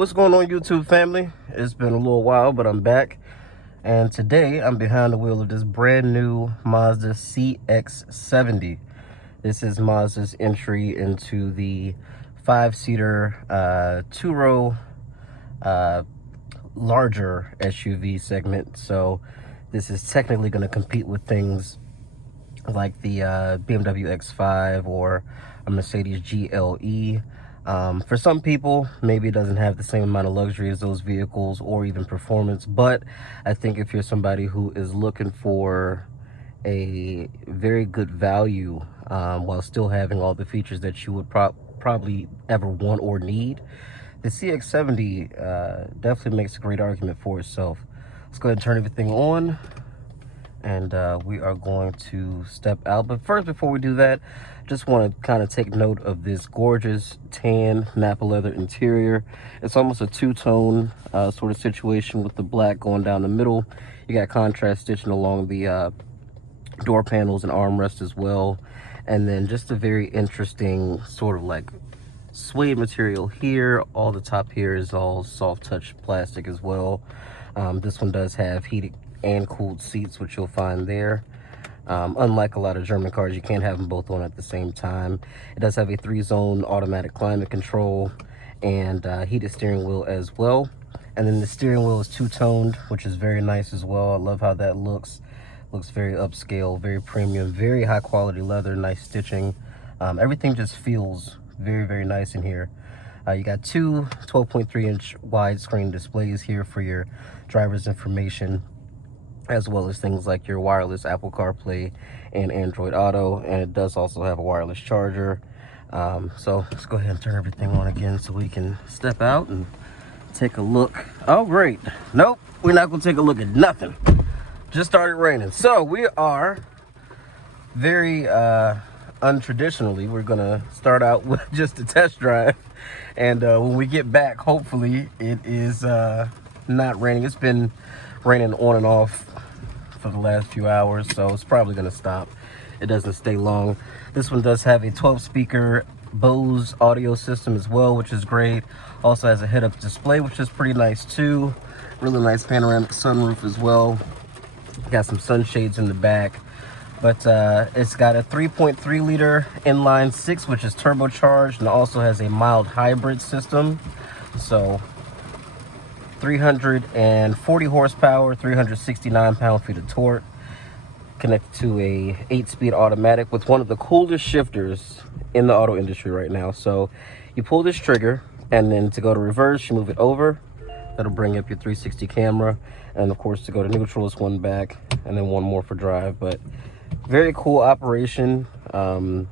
What's going on, YouTube family? It's been a little while, but I'm back. And today I'm behind the wheel of this brand new Mazda CX-70. This is Mazda's entry into the 5-seater, two-row, larger SUV segment. So this is technically going to compete with things like the BMW X5 or a Mercedes GLE. For some people, maybe it doesn't have the same amount of luxury as those vehicles or even performance, but I think if you're somebody who is looking for a very good value while still having all the features that you would probably ever want or need, the CX-70 definitely makes a great argument for itself. Let's go ahead and turn everything on, and we are going to step out. But first, before we do that, just want to kind of take note of this gorgeous tan Napa leather interior. It's almost a two-tone sort of situation with the black going down the middle. You got contrast stitching along the door panels and armrest as well, and then just a very interesting sort of like suede material here. All the top here is all soft touch plastic as well. This one does have heated and cooled seats, which you'll find there. Unlike a lot of German cars, you can't have them both on at the same time. It does have a 3-zone automatic climate control and heated steering wheel as well. And then the steering wheel is two-toned, which is very nice as well. I love how that looks. Looks very upscale, very premium, very high quality leather, nice stitching. Everything just feels very, very nice in here. You got two 12.3-inch widescreen displays here for your driver's information, as well as things like your wireless Apple CarPlay and Android Auto, and it does also have a wireless charger. So let's go ahead and turn everything on again so we can step out and take a look. Oh great, nope, we're not gonna take a look at nothing. Just started raining. So we are very untraditionally, we're gonna start out with just a test drive, and when we get back, hopefully it is not raining. It's been raining on and off for the last few hours, so it's probably gonna stop. It doesn't stay long. This one does have a 12-speaker Bose audio system as well, which is great. Also has a head-up display, which is pretty nice too. Really nice panoramic sunroof as well. Got some sunshades in the back, but it's got a 3.3-liter inline 6, which is turbocharged, and also has a mild hybrid system. So 340 horsepower, 369 pound-feet of torque, connected to a 8-speed automatic with one of the coolest shifters in the auto industry right now. So you pull this trigger, and then to go to reverse, you move it over. That'll bring up your 360 camera, and of course to go to neutral is one back, and then one more for drive. But very cool operation. Doesn't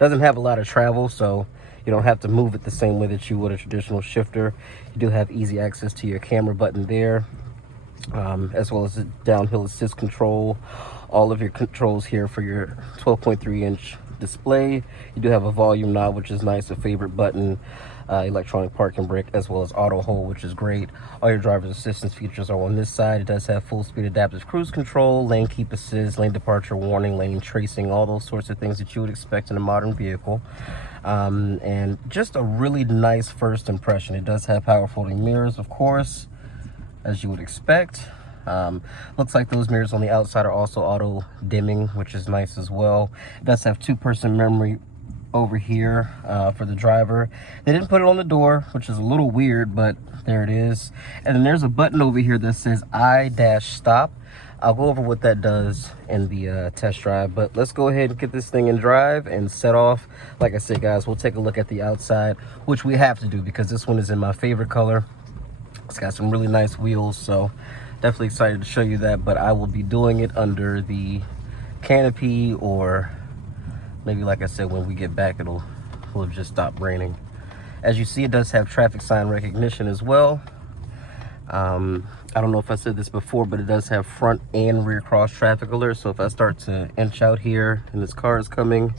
have a lot of travel, so you don't have to move it the same way that you would a traditional shifter. You do have easy access to your camera button there, as well as the downhill assist control. All of your controls here for your 12.3-inch display. You do have a volume knob, which is nice, a favorite button, electronic parking brake, as well as auto hold, which is great. All your driver's assistance features are on this side. It does have full speed adaptive cruise control, lane keep assist, lane departure warning, lane tracing, all those sorts of things that you would expect in a modern vehicle. And just a really nice first impression. It does have power folding mirrors, of course, as you would expect. Looks like those mirrors on the outside are also auto dimming, which is nice as well. It does have 2-person memory over here for the driver. They didn't put it on the door, which is a little weird, but there it is. And then there's a button over here that says I-stop. I'll go over what that does in the test drive, but let's go ahead and get this thing in drive and set off. Like I said, guys, we'll take a look at the outside, which we have to do because this one is in my favorite color. It's got some really nice wheels, so definitely excited to show you that, but I will be doing it under the canopy, or maybe, like I said, when we get back, it'll have just stopped raining. As you see, it does have traffic sign recognition as well. I don't know if I said this before, but it does have front and rear cross traffic alerts. So if I start to inch out here and this car is coming,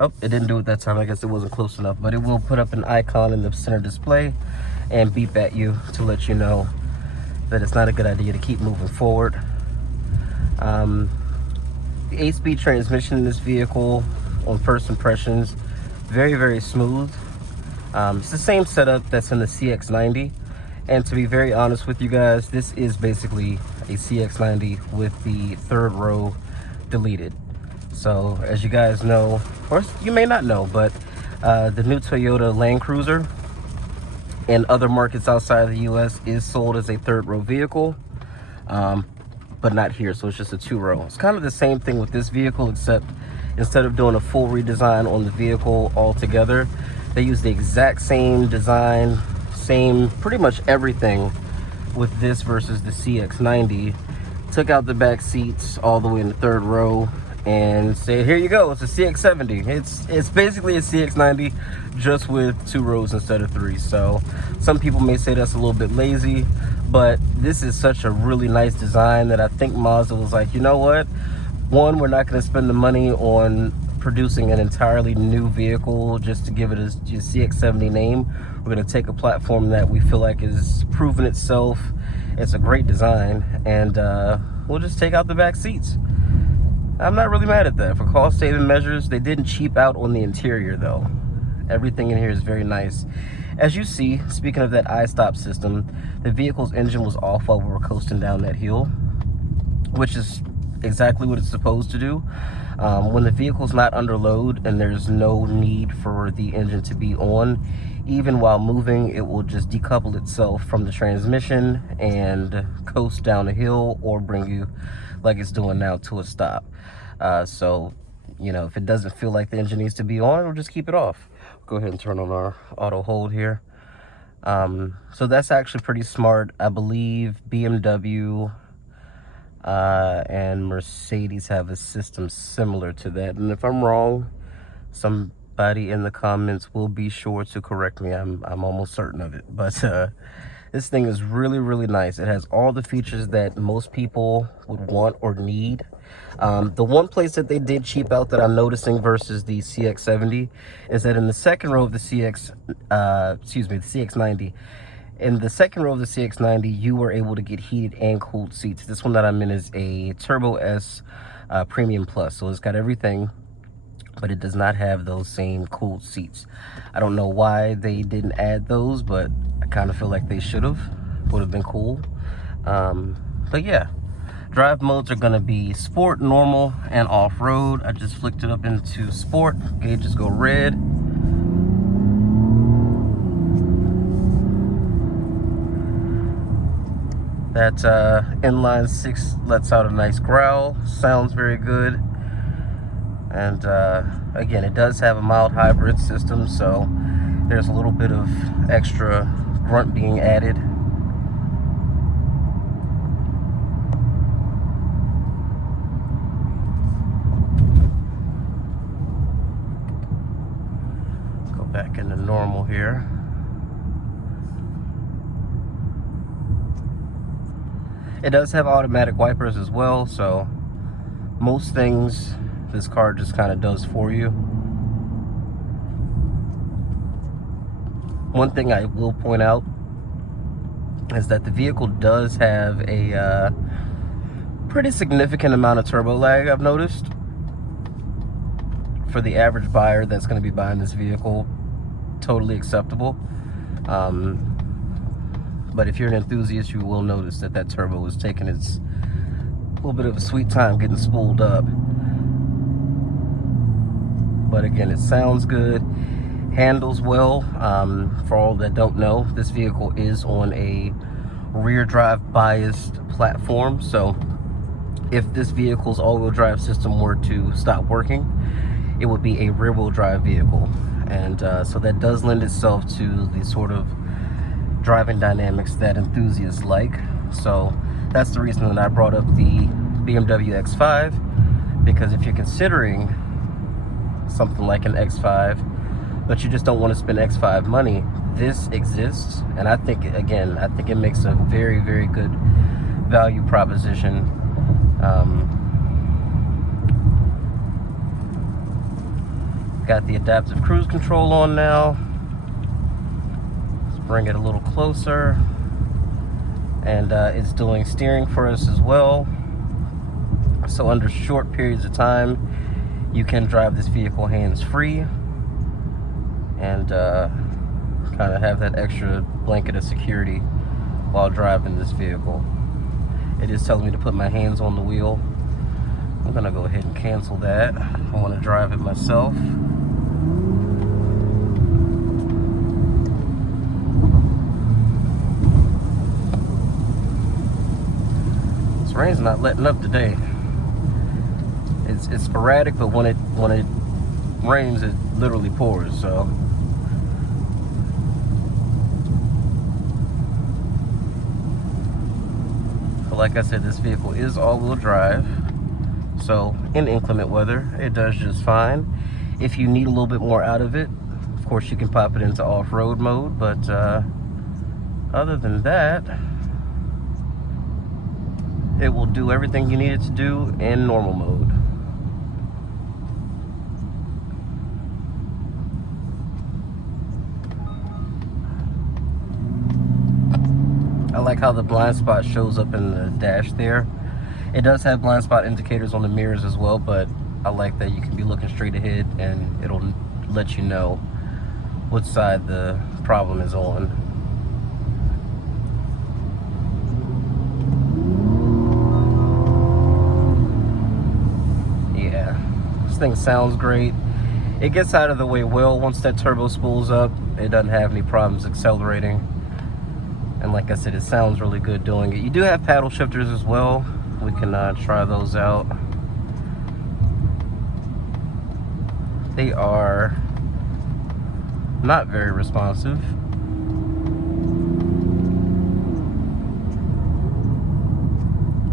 oh, it didn't do it that time. I guess it wasn't close enough, but it will put up an icon in the center display and beep at you to let you know that it's not a good idea to keep moving forward. The 8-speed transmission in this vehicle, on first impressions, very, very smooth. It's the same setup that's in the CX-90. And to be very honest with you guys, this is basically a CX-90 with the third row deleted. So as you guys know, or you may not know, but the new Toyota Land Cruiser in other markets outside of the US is sold as a third row vehicle, but not here. So it's just a 2-row. It's kind of the same thing with this vehicle, except instead of doing a full redesign on the vehicle altogether, they use the exact same design, same pretty much everything with this versus the CX-90. Took out the back seats all the way in the third row and said, here you go, it's a CX-70. It's basically a CX-90 just with 2 rows instead of 3. So some people may say that's a little bit lazy, but this is such a really nice design that I think Mazda was like, you know what, one, we're not going to spend the money on producing an entirely new vehicle just to give it a CX-70 name. We're going to take a platform that we feel like is proven itself. It's a great design, and we'll just take out the back seats. I'm not really mad at that. For cost saving measures, they didn't cheap out on the interior though. Everything in here is very nice. As you see, speaking of that I-stop system, the vehicle's engine was off while we were coasting down that hill, which is exactly what it's supposed to do. When the vehicle's not under load and there's no need for the engine to be on, even while moving, it will just decouple itself from the transmission and coast down a hill or bring you, like it's doing now, to a stop. So, you know, if it doesn't feel like the engine needs to be on, we'll just keep it off. Go ahead and turn on our auto hold here. So that's actually pretty smart. I believe BMW and Mercedes have a system similar to that. And if I'm wrong, somebody in the comments will be sure to correct me. I'm almost certain of it. But this thing is really, really nice. It has all the features that most people would want or need. The one place that they did cheap out that I'm noticing versus the CX-70 is that in the second row of the the CX-90, in the second row of the CX-90, you were able to get heated and cooled seats. This one that I'm in is a Turbo S Premium Plus, so it's got everything, but it does not have those same cooled seats. I don't know why they didn't add those, but I kind of feel like they should have. Would have been cool. But yeah, drive modes are gonna be sport, normal, and off-road. I just flicked it up into sport. Gauges go red. That inline 6 lets out a nice growl. Sounds very good. And again, it does have a mild hybrid system, so there's a little bit of extra grunt being added. Go back into normal here. It does have automatic wipers as well, so most things this car just kind of does for you. One thing I will point out is that the vehicle does have a pretty significant amount of turbo lag, I've noticed. For the average buyer that's going to be buying this vehicle, totally acceptable. But if you're an enthusiast, you will notice that that turbo is taking its little bit of a sweet time getting spooled up. But again, it sounds good, handles well. For all that don't know, this vehicle is on a rear drive biased platform. So if this vehicle's all-wheel drive system were to stop working, it would be a rear-wheel drive vehicle. And so that does lend itself to the sort of driving dynamics that enthusiasts like. So that's the reason that I brought up the BMW X5, because if you're considering something like an X5 but you just don't want to spend X5 money, this exists. And I think, again, I think it makes a very, very good value proposition. Got the adaptive cruise control on now. Bring it a little closer, and it's doing steering for us as well. So under short periods of time, you can drive this vehicle hands-free, and kind of have that extra blanket of security while driving this vehicle. It is telling me to put my hands on the wheel. I'm gonna go ahead and cancel that. I want to drive it myself. This rain's not letting up today. It's sporadic, but when it rains, it literally pours. So but like I said, this vehicle is all-wheel drive, so in inclement weather it does just fine. If you need a little bit more out of it, of course you can pop it into off-road mode, but other than that, it will do everything you need it to do in normal mode. I like how the blind spot shows up in the dash there. It does have blind spot indicators on the mirrors as well, but I like that you can be looking straight ahead and it'll let you know what side the problem is on. Yeah, this thing sounds great. It gets out of the way well once that turbo spools up. It doesn't have any problems accelerating. And like I said, it sounds really good doing it. You do have paddle shifters as well. We can try those out. They are not very responsive.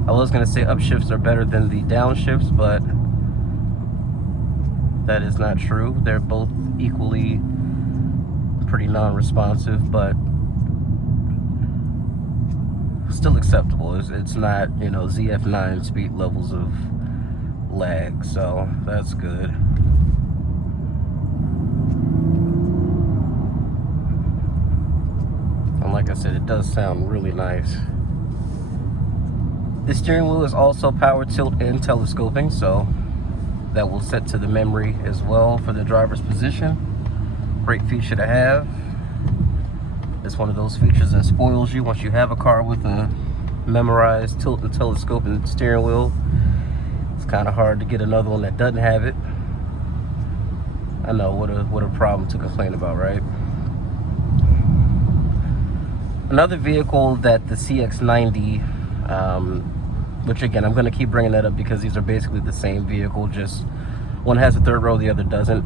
I was going to say upshifts are better than the downshifts, but that is not true. They're both equally pretty non-responsive, but still acceptable. It's not, you know, ZF9 speed levels of lag, so that's good. And like I said, it does sound really nice. The steering wheel is also power tilt and telescoping, so that will set to the memory as well for the driver's position. Great feature to have. It's one of those features that spoils you once you have a car with a memorized tilt and telescoping steering wheel. It's kind of hard to get another one that doesn't have it. I know, what a problem to complain about, right? Another vehicle that the CX-70, which again, I'm going to keep bringing that up because these are basically the same vehicle, just one has a third row, the other doesn't.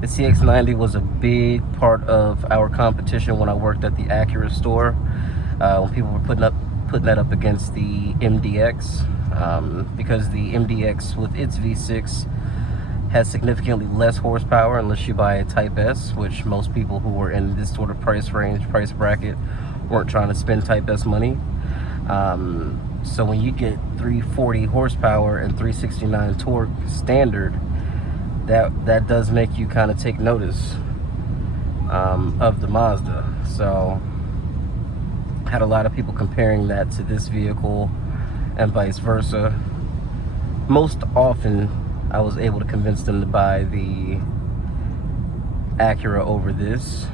The CX-70 was a big part of our competition when I worked at the Acura store. When people were putting that up against the MDX, because the MDX with its V6 has significantly less horsepower unless you buy a Type S, which most people who were in this sort of price range, price bracket, weren't trying to spend Type S money. So when you get 340 horsepower and 369 torque standard, that does make you kind of take notice of the Mazda. So had a lot of people comparing that to this vehicle and vice versa. Most often I was able to convince them to buy the Acura over this,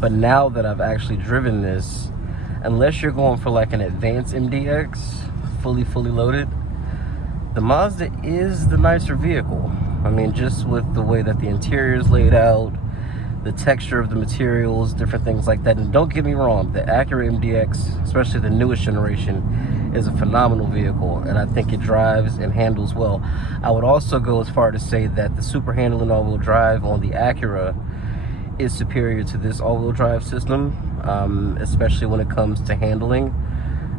but now that I've actually driven this, unless you're going for like an advanced MDX, fully loaded, the Mazda is the nicer vehicle. I mean, just with the way that the interior is laid out, the texture of the materials, different things like that. And don't get me wrong, the Acura MDX, especially the newest generation, is a phenomenal vehicle, and I think it drives and handles well. I would also go as far to say that the super handling all-wheel drive on the Acura is superior to this all-wheel drive system, especially when it comes to handling,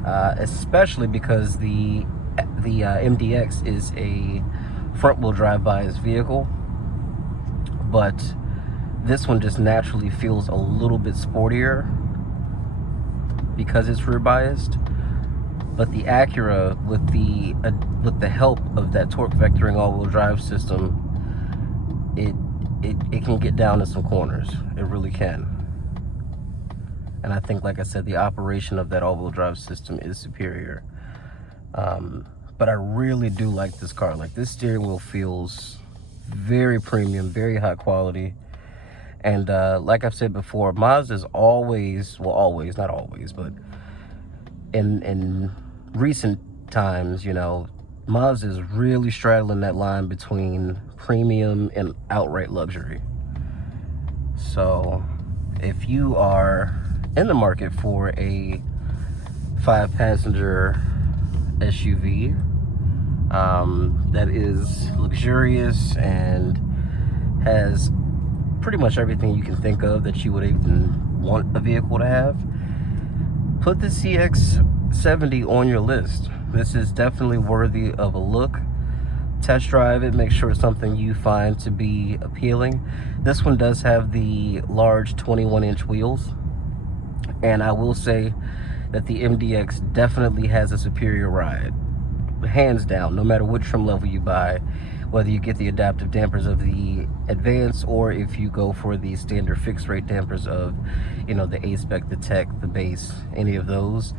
especially because the MDX is a front-wheel drive bias vehicle, but this one just naturally feels a little bit sportier because it's rear biased. But the Acura, with the help of that torque vectoring all-wheel drive system, it can get down in some corners. It really can. And I think, like I said, the operation of that all-wheel drive system is superior. But I really do like this car. Like, this steering wheel feels very premium, very high quality. And like I've said before, Mazda's always, well, always, not always, but in recent times, you know, Mazda's really straddling that line between premium and outright luxury. So if you are in the market for a 5-passenger SUV that is luxurious and has pretty much everything you can think of that you would even want a vehicle to have, put the CX-70 on your list. This is definitely worthy of a look. Test drive it, make sure it's something you find to be appealing. This one does have the large 21-inch wheels, and I will say that the MDX definitely has a superior ride, hands down, no matter what trim level you buy, whether you get the adaptive dampers of the Advance or if you go for the standard fixed rate dampers of, you know, the A-Spec, the Tech, the Base, any of those,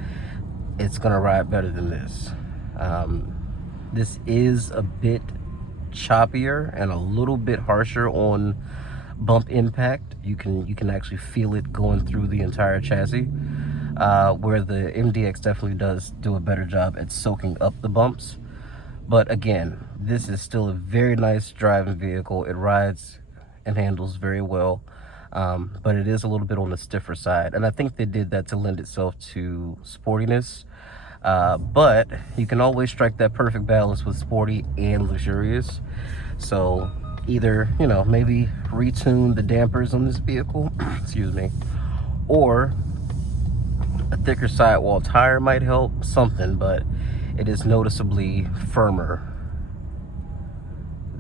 it's gonna ride better than this. This is a bit choppier and a little bit harsher on bump impact. You can actually feel it going through the entire chassis, where the MDX definitely does do a better job at soaking up the bumps. But again, this is still a very nice driving vehicle. It rides and handles very well, but it is a little bit on the stiffer side, and I think they did that to lend itself to sportiness. But you can always strike that perfect balance with sporty and luxurious. So either, you know, maybe retune the dampers on this vehicle, excuse me, or a thicker sidewall tire might help, something, but it is noticeably firmer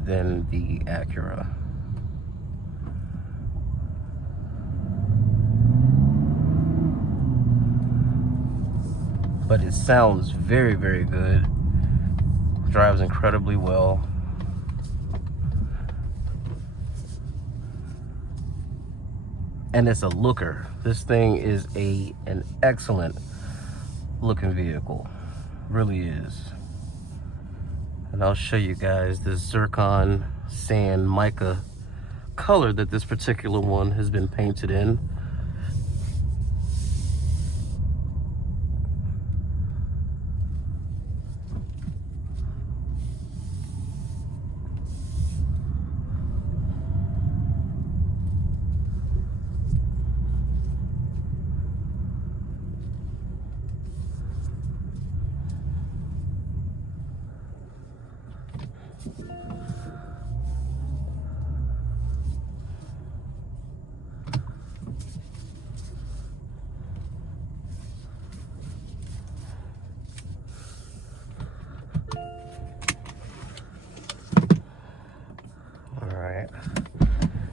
than the Acura. But it sounds very, very good. Drives incredibly well. And it's a looker. This thing is an excellent looking vehicle. Really is. And I'll show you guys the zircon sand mica color that this particular one has been painted in.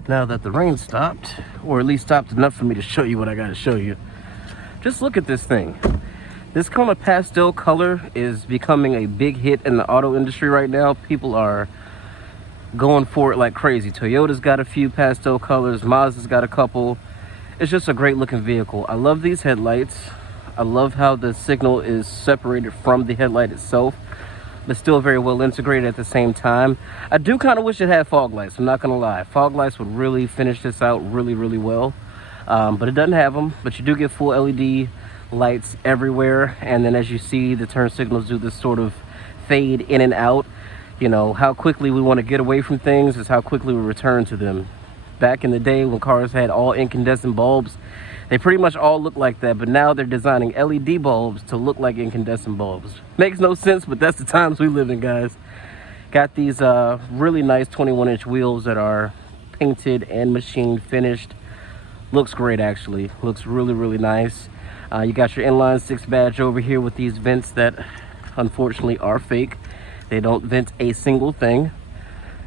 Now that the rain stopped, or at least stopped enough for me to show you what I gotta show you, just look at this thing. This kind of pastel color is becoming a big hit in the auto industry right now. People are going for it like crazy. Toyota's got a few pastel colors, Mazda's got a couple. It's just a great looking vehicle. I love these headlights. I love how the signal is separated from the headlight itself, but still very well integrated at the same time. I do kind of wish it had fog lights, I'm not gonna lie. Fog lights would really finish this out really, really well. But it doesn't have them, but you do get full LED lights everywhere. And then as you see, the turn signals do this sort of fade in and out. You know, how quickly we want to get away from things is how quickly we return to them. Back in the day when cars had all incandescent bulbs, they pretty much all look like that, but now they're designing LED bulbs to look like incandescent bulbs. Makes no sense, but that's the times we live in, guys. Got these really nice 21-inch wheels that are painted and machine finished. Looks great, actually. Looks really, really nice. You got your inline 6 badge over here with these vents that unfortunately are fake. They don't vent a single thing.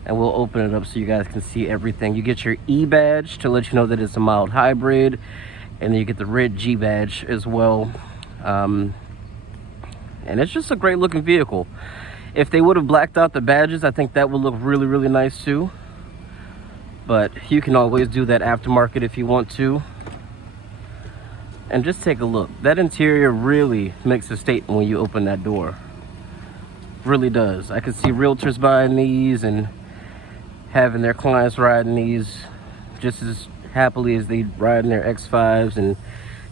And we'll open it up so you guys can see everything. You get your E badge to let you know that it's a mild hybrid. And then you get the red G badge as well. And it's just a great looking vehicle. If they would have blacked out the badges, I think that would look really, really nice too. But you can always do that aftermarket if you want to. And just take a look. That interior really makes a statement when you open that door. Really does. I could see realtors buying these and having their clients riding these just as happily as they ride in their X5s and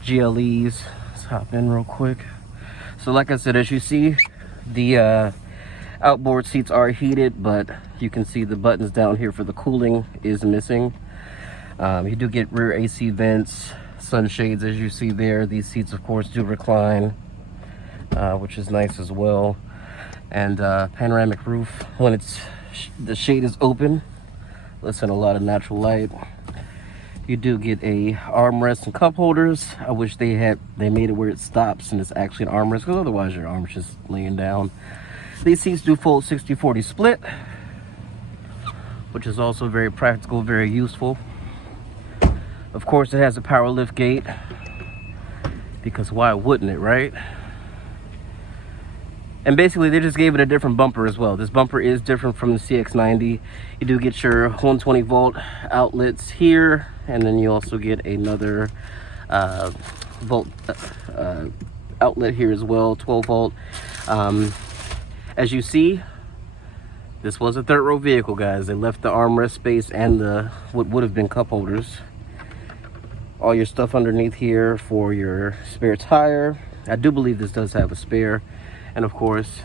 GLEs. Let's hop in real quick. So like I said, as you see, the outboard seats are heated, but you can see the buttons down here for the cooling is missing. You do get rear AC vents, sunshades as you see there. These seats of course do recline, which is nice as well. And panoramic roof when the shade is open. Listen, a lot of natural light. You do get a armrest and cup holders. I wish they made it where it stops and it's actually an armrest, because otherwise your arm's just laying down. These seats do fold 60-40 split, which is also very practical, very useful. Of course, it has a power lift gate, because why wouldn't it, right? And basically, they just gave it a different bumper as well. This bumper is different from the CX-70. You do get your 120 volt outlets here, and then you also get another volt outlet here as well, 12 volt. As you see, this was a third row vehicle, guys. They left the armrest space and the what would have been cup holders. All your stuff underneath here for your spare tire. I do believe this does have a spare. And of course,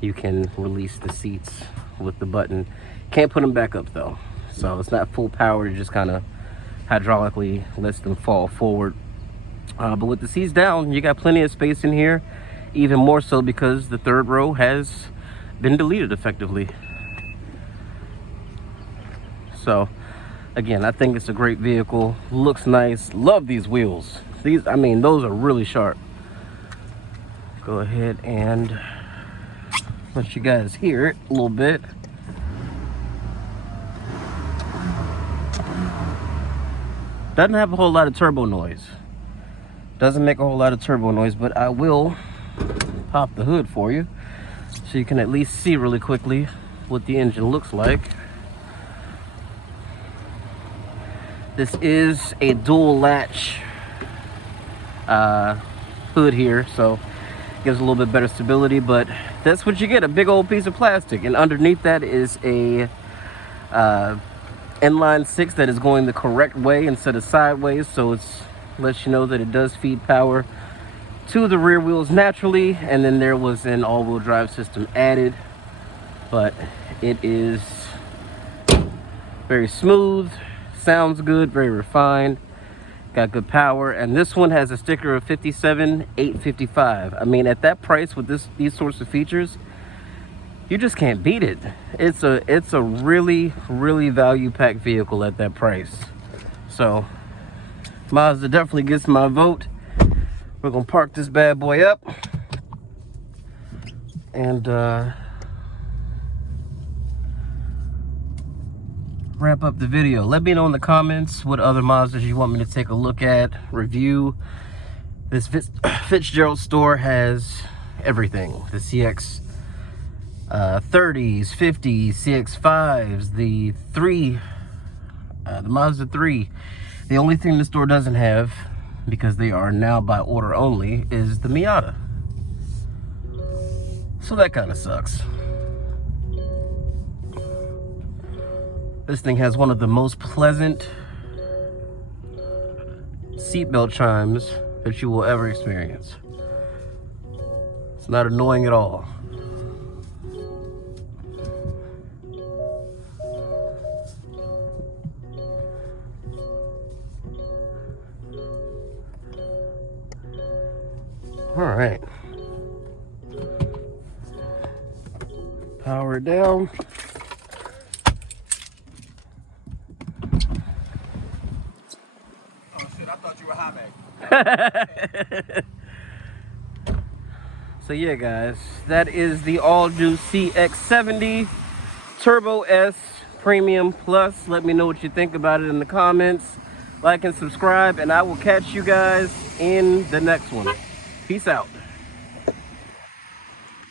you can release the seats with the button. Can't put them back up though. So it's not full power, it just kind of hydraulically lets them fall forward. But with the seats down, you got plenty of space in here. Even more so because the third row has been deleted effectively. So again, I think it's a great vehicle. Looks nice. Love these wheels. These, I mean, those are really sharp. Go ahead and let you guys hear it a little bit. Doesn't have a whole lot of turbo noise. Doesn't make a whole lot of turbo noise, but I will pop the hood for you so you can at least see really quickly what the engine looks like. This is a dual latch hood here, so gives a little bit better stability, but that's what you get, a big old piece of plastic. And underneath that is a inline 6 that is going the correct way instead of sideways, so it lets you know that it does feed power to the rear wheels naturally. And then there was an all-wheel drive system added, but it is very smooth, sounds good, very refined, got good power. And this one has a sticker of $57,855. I mean, at that price with these sorts of features, you just can't beat it. It's a really value packed vehicle at that price. So Mazda definitely gets my vote. We're gonna park this bad boy up and wrap up the video. Let me know in the comments what other Mazdas you want me to take a look at, review. This Fitzgerald store has everything. The CX 30s, 50s, CX5s, the Mazda 3. The only thing the store doesn't have, because they are now by order only, is the Miata. So that kind of sucks. This thing has one of the most pleasant seatbelt chimes that you will ever experience. It's not annoying at all. All right. Power it down. So yeah, guys, that is the all-new CX-70 Turbo S Premium Plus. Let me know what you think about it in the comments. Like and subscribe, and I will catch you guys in the next one. Peace out.